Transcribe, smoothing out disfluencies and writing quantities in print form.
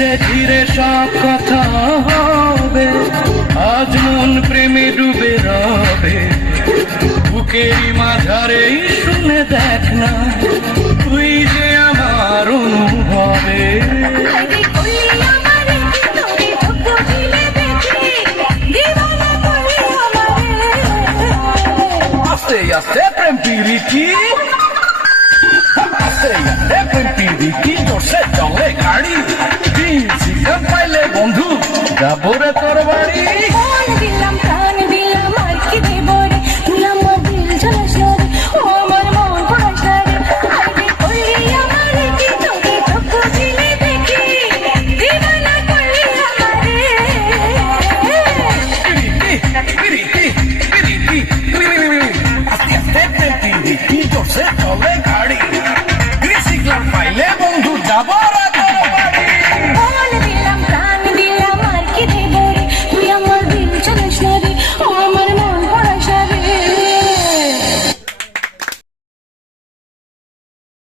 ধীরে ধীরে সব কথা হবে, আজ মন প্রেমে ডুবে রবে। বুকেরই মাঝারে শুনে দেখ না, তুই যে আমার অনুভবে।